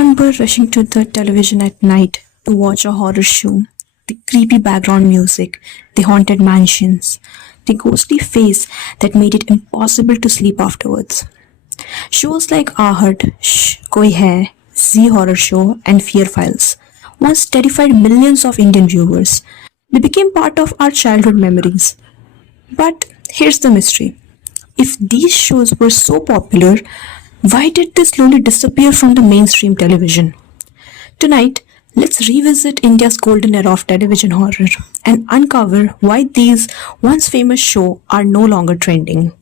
remember rushing to the television at night to watch a horror show. The creepy background music, the haunted mansions, the ghostly face that made it impossible to sleep afterwards. Shows like Ahad, Shh, Koi Hai, Z Horror Show, and Fear Files once terrified millions of Indian viewers. They became part of our childhood memories. But here's the mystery. If these shows were so popular, why did they slowly disappear from the mainstream television? Tonight, let's revisit India's golden era of television horror and uncover why these once famous shows are no longer trending.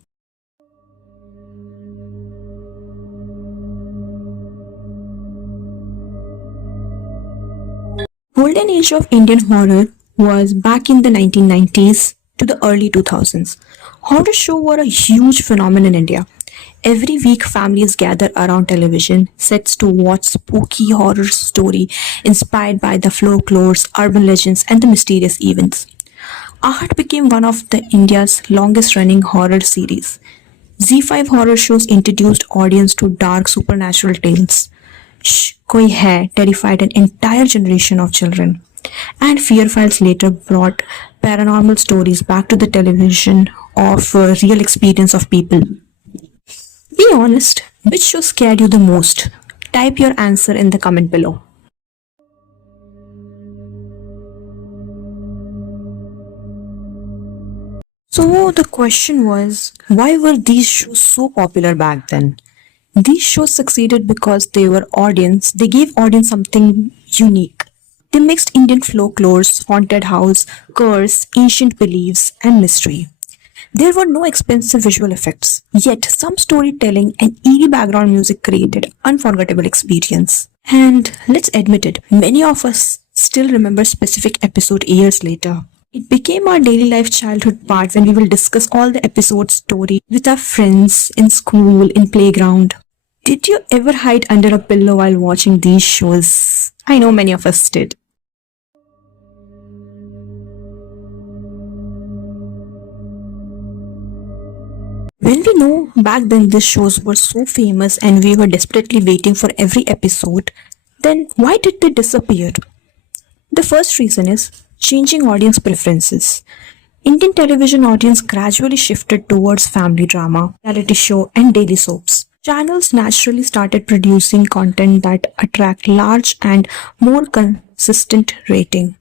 Golden age of Indian horror was back in the 1990s to the early 2000s. Horror shows were a huge phenomenon in India. Every week, families gather around television sets to watch spooky horror story inspired by the folklores, urban legends, and the mysterious events. Ahat became one of the India's longest-running horror series. Z5 horror shows introduced audience to dark supernatural tales. Shh, Koi Hai terrified an entire generation of children. And Fear Files later brought paranormal stories back to the television of real experience of people. Be honest, which show scared you the most? Type your answer in the comment below. So the question was, why were these shows so popular back then? These shows succeeded because they gave audience something unique. They mixed Indian folklores, haunted house, curse, ancient beliefs, and mystery. There were no expensive visual effects, yet some storytelling and eerie background music created unforgettable experience. And let's admit it, many of us still remember specific episode years later. It became our daily life childhood part when we will discuss all the episode story with our friends in school, in playground. Did you ever hide under a pillow while watching these shows? I know many of us did. When we know back then these shows were so famous and we were desperately waiting for every episode, then why did they disappear? The first reason is changing audience preferences. Indian television audience gradually shifted towards family drama, reality show and daily soaps. Channels naturally started producing content that attract large and more consistent rating.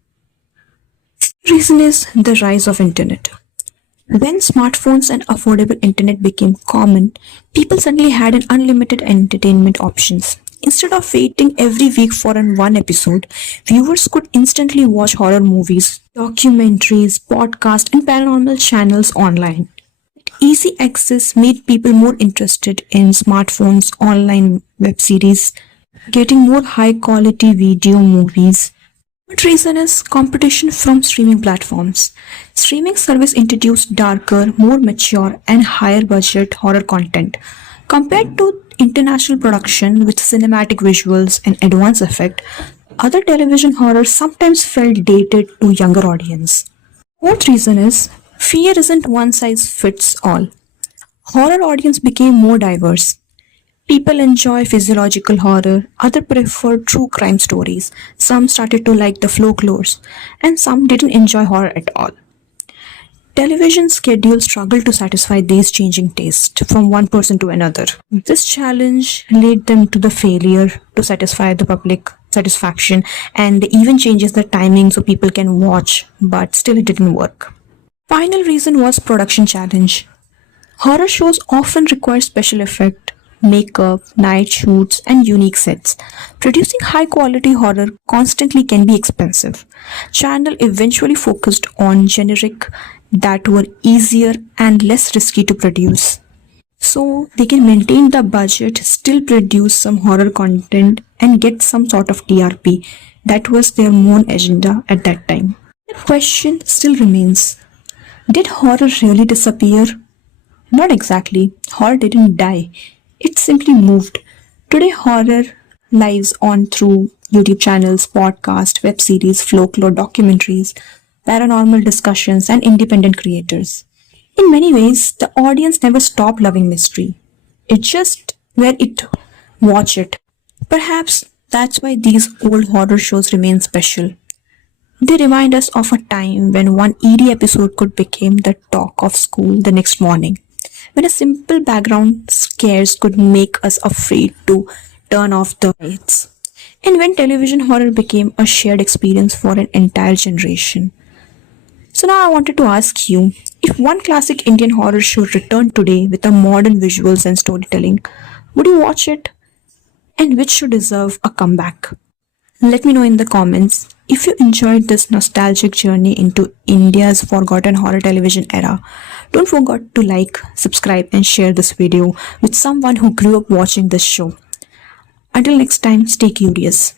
Reason is the rise of internet. When smartphones and affordable internet became common, people suddenly had an unlimited entertainment options. Instead of waiting every week for one episode, viewers could instantly watch horror movies, documentaries, podcasts, and paranormal channels online. Easy access made people more interested in smartphones, online web series, getting more high quality video movies. Third reason is competition from streaming platforms. Streaming service introduced darker, more mature and higher budget horror content. Compared to international production with cinematic visuals and advanced effect, other television horror sometimes felt dated to younger audience. Fourth reason is fear isn't one size fits all. Horror audience became more diverse. People enjoy physiological horror, others prefer true crime stories, some started to like the folklores, and some didn't enjoy horror at all. Television schedules struggled to satisfy these changing tastes from one person to another. This challenge led them to the failure to satisfy the public satisfaction and even changes the timing so people can watch, but still it didn't work. Final reason was production challenge. Horror shows often require special effect, makeup, night shoots, and unique sets. Producing high quality horror constantly can be expensive. Channel eventually focused on generic that were easier and less risky to produce. So they can maintain the budget, still produce some horror content and get some sort of TRP. That was their main agenda at that time. The question still remains. Did horror really disappear? Not exactly. Horror didn't die. It simply moved. Today, horror lives on through YouTube channels, podcasts, web series, folklore documentaries, paranormal discussions, and independent creators. In many ways, the audience never stopped loving mystery. It just where it watch it. Perhaps That's why these old horror shows remain special. They remind us of a time when one eerie episode could become the talk of school the next morning, when a simple background scares could make us afraid to turn off the lights, and when television horror became a shared experience for an entire generation. So now I wanted to ask you, if one classic Indian horror show returned today with a modern visuals and storytelling, would you watch it? And which should deserve a comeback? Let me know in the comments. If you enjoyed this nostalgic journey into India's forgotten horror television era, don't forget to like, subscribe, and share this video with someone who grew up watching this show. Until next time, stay curious.